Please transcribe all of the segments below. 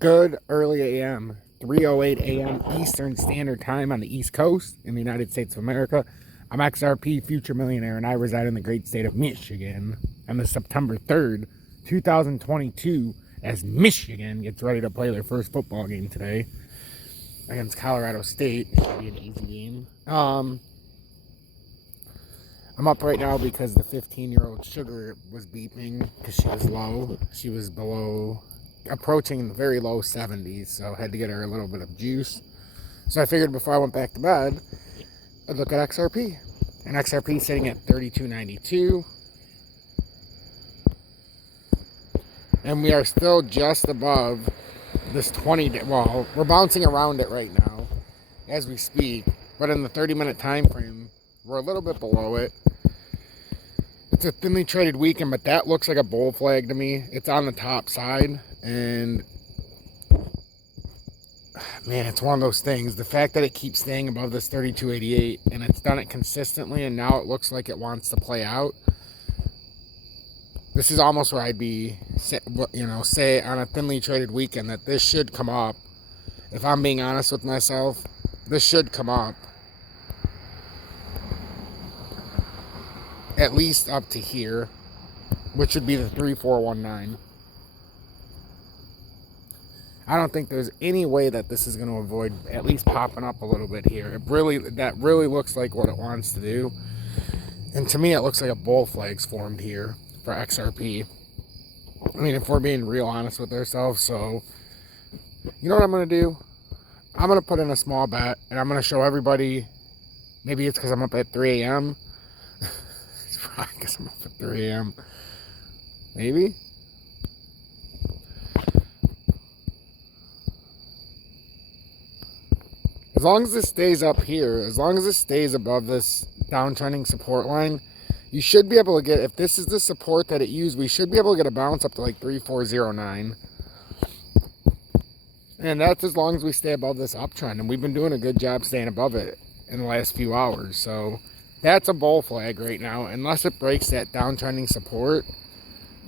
Good early AM, 3:08 a.m. Eastern Standard Time on the East Coast in the United States of America. I'm XRP Future Millionaire, and I reside in the great state of Michigan on the September 3rd, 2022, as Michigan gets ready to play their first football game today against Colorado State. It should be an easy game. I'm up right now because the 15-year-old sugar was beeping because she was low. She was below, approaching the very low 70s, so I had to get her a little bit of juice. So I figured before I went back to bed, I'd look at XRP. And XRP sitting at 32.92. And we are still just above this 20-day, well, we're bouncing around it right now as we speak, but in the 30-minute time frame, we're a little bit below it. It's a thinly traded weekend, but that looks like a bull flag to me. It's on the top side, and man, it's one of those things. The fact that it keeps staying above this 32.88, and it's done it consistently, and now it looks like it wants to play out. This is almost where I'd be, say on a thinly traded weekend that this should come up. If I'm being honest with myself, this should come up. At least up to here, which would be the 3419. I don't think there's any way that this is going to avoid at least popping up a little bit here. That really looks like what it wants to do. And to me, it looks like a bull flag's formed here for XRP. I mean, if we're being real honest with ourselves. So, you know what I'm going to do? I'm going to put in a small bet, and I'm going to show everybody. Maybe it's because I'm up at 3 a.m. I guess I'm up at 3 a.m. Maybe? As long as this stays up here, as long as this stays above this downtrending support line, you should be able to get, if this is the support that it used, we should be able to get a bounce up to like 3409. And that's as long as we stay above this uptrend. And we've been doing a good job staying above it in the last few hours. So that's a bull flag right now, unless it breaks that downtrending support.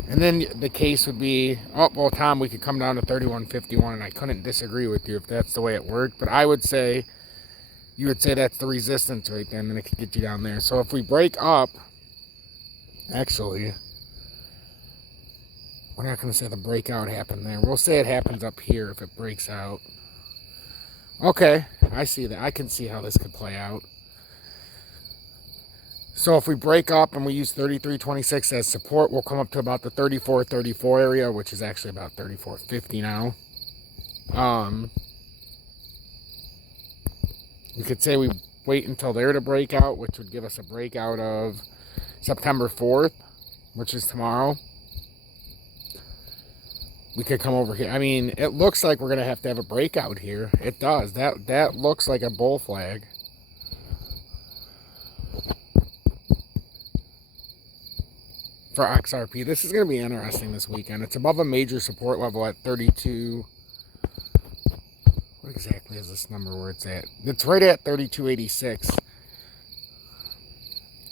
And then the case would be, oh, well, Tom, we could come down to 31.51, and I couldn't disagree with you if that's the way it worked. But I would say, you would say that's the resistance right there, and then it could get you down there. So if we break up, actually, we're not going to say the breakout happened there. We'll say it happens up here if it breaks out. Okay, I see that. I can see how this could play out. So if we break up and we use 33.26 as support, we'll come up to about the 34.34 area, which is actually about 34.50 now. We could say we wait until there to break out, which would give us a breakout of September 4th, which is tomorrow. We could come over here. I mean, it looks like we're going to have a breakout here. It does. That looks like a bull flag. For XRP, this is going to be interesting this weekend. It's above a major support level at 32. What exactly is this number where it's at? It's right at 32.86.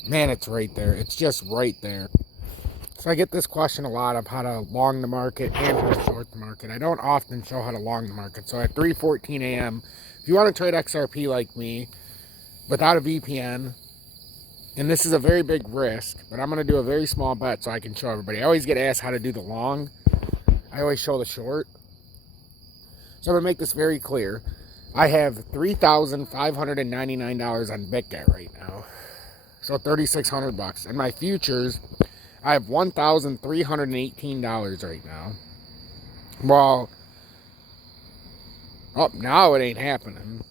Man, it's right there. It's just right there. So I get this question a lot of how to long the market and how to short the market. I don't often show how to long the market. So at 3:14 a.m., if you want to trade XRP like me without a VPN, and this is a very big risk, but I'm going to do a very small bet so I can show everybody. I always get asked how to do the long. I always show the short. So I'm going to make this very clear. I have $3,599 on BITGET right now. So $3,600. And my futures, I have $1,318 right now. Well, oh, now it ain't happening.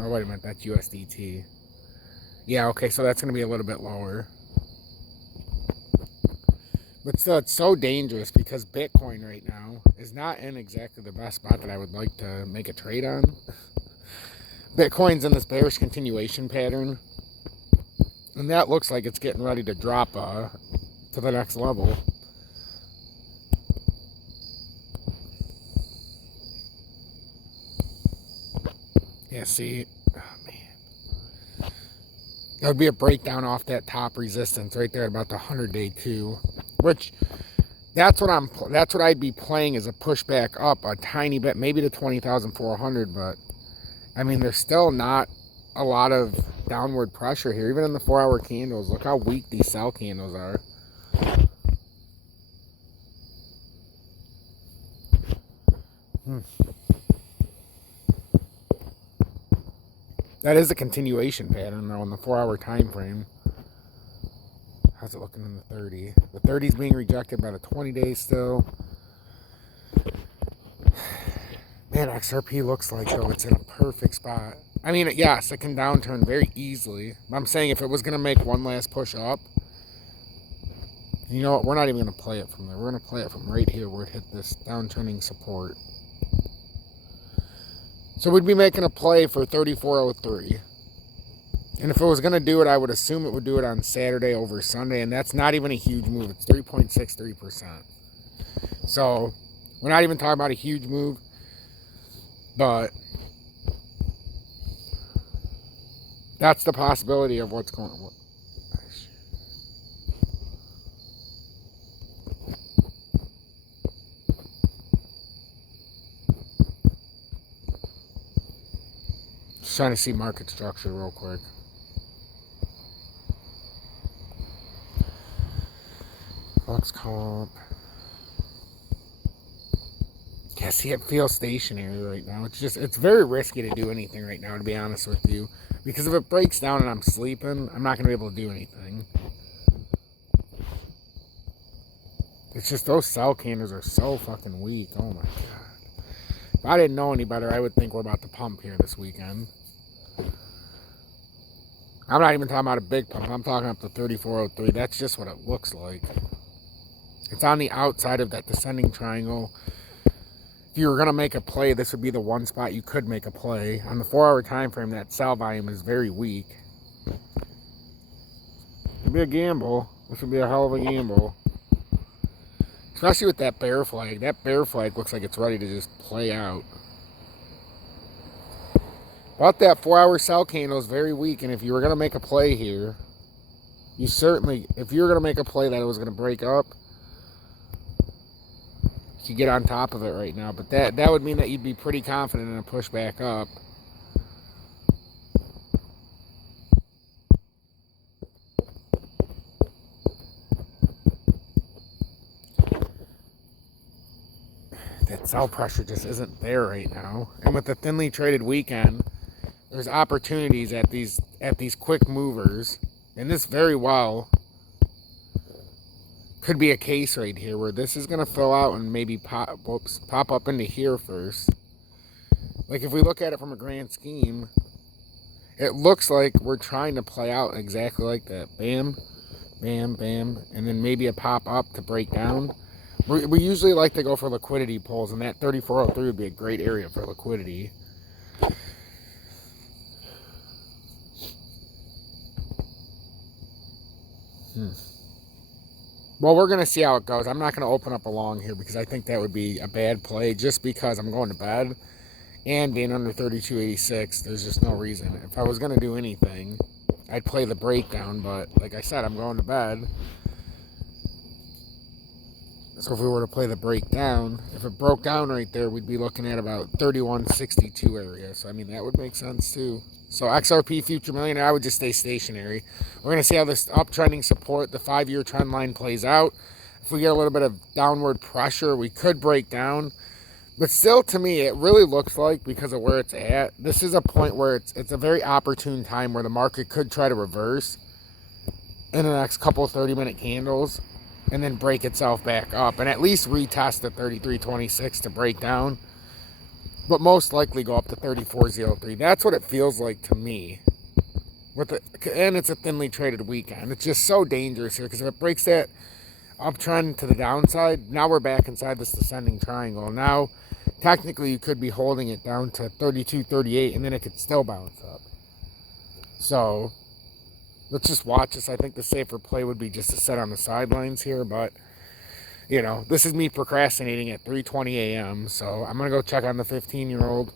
Oh, wait a minute. That's USDT. Yeah, okay, so that's going to be a little bit lower. But still, it's so dangerous because Bitcoin right now is not in exactly the best spot that I would like to make a trade on. Bitcoin's in this bearish continuation pattern, and that looks like it's getting ready to drop to the next level. Yeah, see, oh man, that would be a breakdown off that top resistance right there at about the 100-day too, which that's what I'd be playing as a pushback up a tiny bit, maybe to 20,400. But I mean, there's still not a lot of downward pressure here, even in the 4-hour candles. Look how weak these sell candles are. That is a continuation pattern though in the 4-hour time frame. How's it looking in the 30? The 30 is being rejected by the 20 days still. Man, XRP looks like though it's in a perfect spot. I mean, yes, it can downturn very easily. I'm saying if it was going to make one last push up, you know what? We're not even going to play it from there. We're going to play it from right here where it hit this downtrending support. So we'd be making a play for 3403. And if it was going to do it, I would assume it would do it on Saturday over Sunday. And that's not even a huge move. It's 3.63%. So we're not even talking about a huge move. But that's the possibility of what's going on. Just trying to see market structure real quick. Lux comp. Yeah, see, it feels stationary right now. It's very risky to do anything right now, to be honest with you. Because if it breaks down and I'm sleeping, I'm not going to be able to do anything. It's just those sell candles are so fucking weak. Oh my god. If I didn't know any better, I would think we're about to pump here this weekend. I'm not even talking about a big pump. I'm talking up to 3403. That's just what it looks like. It's on the outside of that descending triangle. If you were going to make a play, this would be the one spot you could make a play. On the 4-hour time frame, that sell volume is very weak. It'd be a gamble. This would be a hell of a gamble. Especially with that bear flag. That bear flag looks like it's ready to just play out. But that 4-hour sell candle is very weak, and if you were going to make a play here, you certainly, if you were going to make a play that it was going to break up, you could get on top of it right now. But that would mean that you'd be pretty confident in a push back up. That sell pressure just isn't there right now. And with the thinly traded weekend, there's opportunities at these quick movers, and this very well could be a case right here where this is going to fill out and maybe pop up into here first. Like if we look at it from a grand scheme, it looks like we're trying to play out exactly like that. Bam, bam, bam, and then maybe a pop up to break down. We usually like to go for liquidity pulls, and that 3403 would be a great area for liquidity. Well, we're going to see how it goes. I'm not going to open up a long here because I think that would be a bad play just because I'm going to bed and being under 32.86. There's just no reason. If I was going to do anything, I'd play the breakdown. But like I said, I'm going to bed. So if we were to play the breakdown, if it broke down right there, we'd be looking at about 31.62 area. So, I mean, that would make sense too. So XRP Future Millionaire, I would just stay stationary. We're going to see how this uptrending support, the 5-year trend line plays out. If we get a little bit of downward pressure, we could break down. But still, to me, it really looks like, because of where it's at, this is a point where it's a very opportune time where the market could try to reverse in the next couple of 30-minute candles and then break itself back up and at least retest the 33.26 to break down. But most likely go up to 34.03. That's what it feels like to me. And it's a thinly traded weekend. It's just so dangerous here because if it breaks that uptrend to the downside. Now we're back inside this descending triangle. Now, technically, you could be holding it down to 32.38, and then it could still bounce up. So, let's just watch this. I think the safer play would be just to sit on the sidelines here, but, you know, this is me procrastinating at 3:20 a.m., so I'm going to go check on the 15-year-old.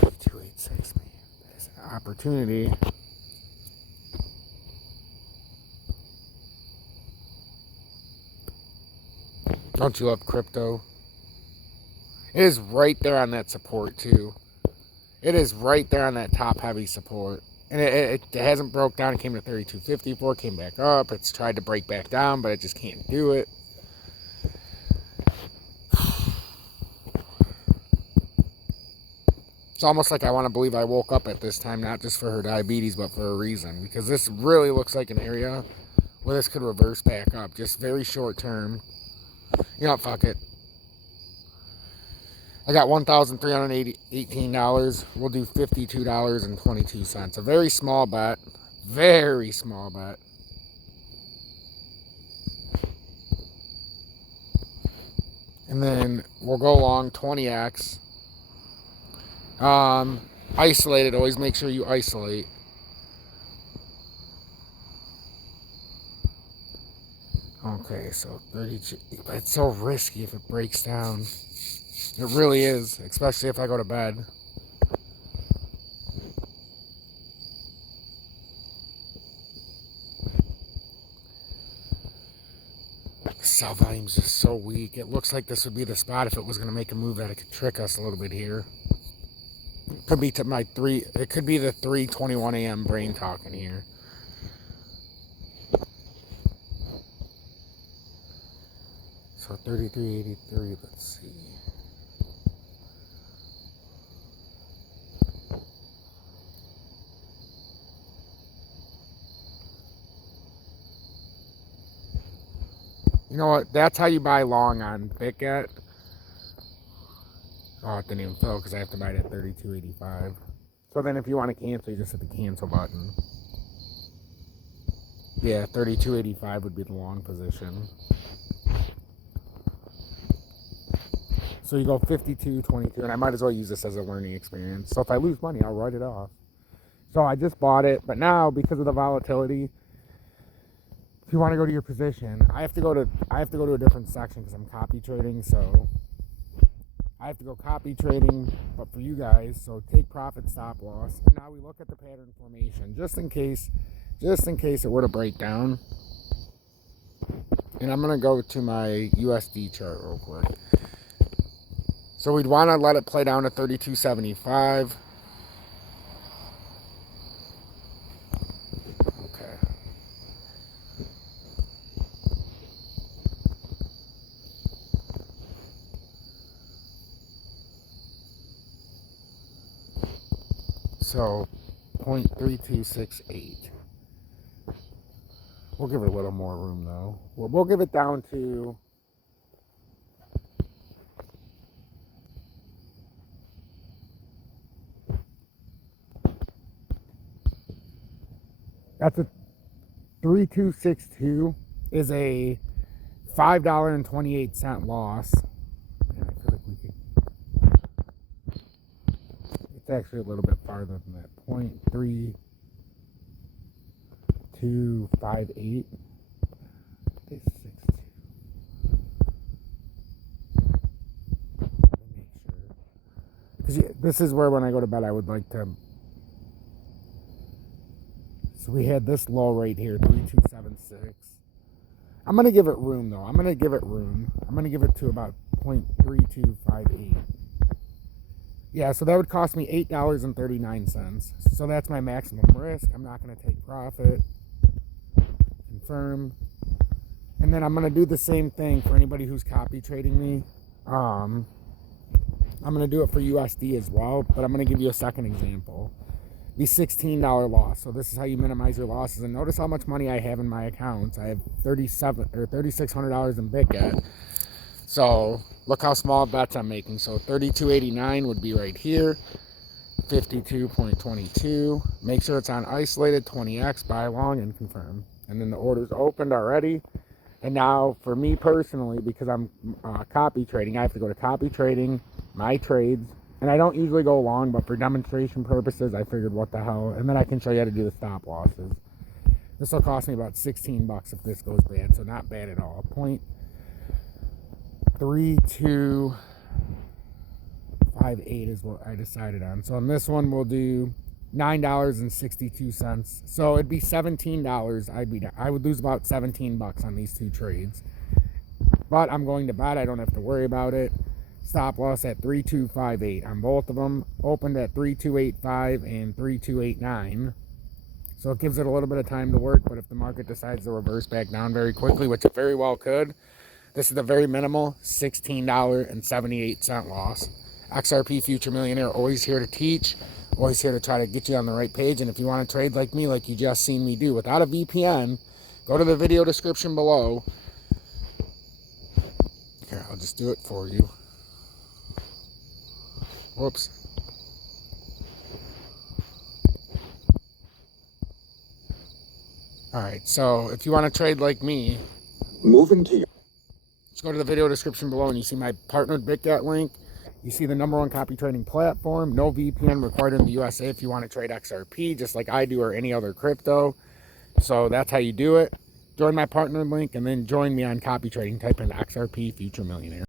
286, man. There's an opportunity. Don't you love crypto? It is right there on that support, too. It is right there on that top heavy support. And it hasn't broke down. It came to 32.54, came back up. It's tried to break back down, but it just can't do it. It's almost like I want to believe I woke up at this time, not just for her diabetes, but for a reason. Because this really looks like an area where this could reverse back up. Just very short term. You know what, fuck it. I got $1,318. We'll do $52.22. A very small bet. Very small bet. And then we'll go along 20x. Isolated. Always make sure you isolate. Okay, so 32. It's so risky if it breaks down. It really is, especially if I go to bed. The sell volume's just so weak. It looks like this would be the spot if it was going to make a move that it could trick us a little bit here. It could be to my 3. It could be the 3:21 a.m. brain talking here. So 33.83. Let's see. You know what? That's how you buy long on BITGET. Oh, it didn't even fill because I have to buy it at 32.85. So then if you want to cancel, you just hit the cancel button. Yeah, 32.85 would be the long position. So you go 52.22, and I might as well use this as a learning experience. So if I lose money, I'll write it off. So I just bought it, but now because of the volatility, if you want to go to your position, I have to go to a different section because I'm copy trading. So I have to go copy trading, but for you guys, so take profit, stop loss. And now we look at the pattern formation just in case it were to break down. And I'm gonna go to my USD chart real quick. So we'd want to let it play down to 32.75. Okay. So 0.3268. We'll give it a little more room though. We'll give it down to that's a 3262 is a $5.28 loss. Man, I feel like we could. It's actually a little bit farther than that. 0.3258. Because this is where when I go to bed I would like to. So we had this low right here, 3276. I'm going to give it room, though. I'm going to give it room. I'm going to give it to about 0.3258. Yeah, so that would cost me $8.39. So that's my maximum risk. I'm not going to take profit. Confirm. And then I'm going to do the same thing for anybody who's copy trading me. I'm going to do it for USD as well, but I'm going to give you a second example. The $16 loss. So this is how you minimize your losses. And notice how much money I have in my accounts. I have $3,600 in BITGET. So look how small bets I'm making. So 32.89 would be right here. 52.22. Make sure it's on isolated 20x. Buy long and confirm. And then the order's opened already. And now, for me personally, because I'm copy trading, I have to go to copy trading, my trades. And I don't usually go long, but for demonstration purposes, I figured what the hell. And then I can show you how to do the stop losses. This will cost me about 16 bucks if this goes bad, so not bad at all. 0.3258 is what I decided on. So on this one, we'll do $9.62. So it'd be $17. I would lose about 17 bucks on these two trades. But I'm going to bet I don't have to worry about it. Stop loss at 3258 on both of them. Opened at 3285 and 3289. So it gives it a little bit of time to work, but if the market decides to reverse back down very quickly, which it very well could, this is the very minimal $16.78 loss. XRP Future Millionaire, always here to teach, always here to try to get you on the right page. And if you want to trade like me, like you just seen me do, without a VPN, go to the video description below. Here, I'll just do it for you. Whoops. Alright, so if you want to trade like me, just go to the video description below and you see my partnered BITGET link. You see the #1 copy trading platform. No VPN required in the USA if you want to trade XRP, just like I do or any other crypto. So that's how you do it. Join my partner link and then join me on copy trading. Type in XRP Future Millionaire.